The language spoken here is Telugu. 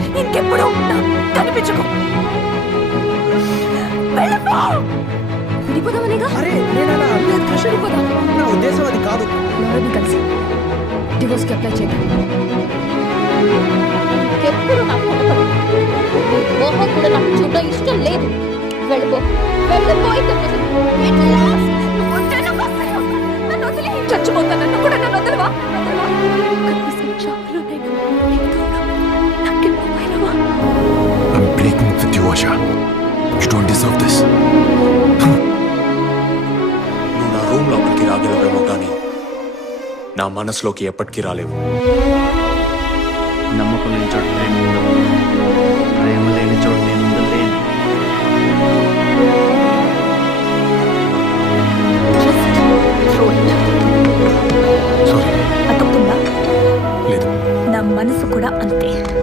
ఇంకెప్పుడు కనిపించకు. వెళ్ళిపో. విడిపోదామనేగా? విడిపోదాం. నా ఉద్దేశం అది కాదు. లాయర్ని కలిసి డివోర్స్కి అప్లై చేద్దాం. ఎప్పుడు నాకు మోహం కూడా నాకు చూడడం ఇష్టం లేదు. వెళ్ళిపో. చచ్చిపోతా. నన్ను కూడా నన్ను వదలవా? I'm breaking up with you, Asha. You don't deserve this. నువ్వు నా రూమ్ లోపలికి రాగలవేమో కానీ నా మనసులోకి ఎప్పటికీ రాలేవు. నమ్మకం లేని చోట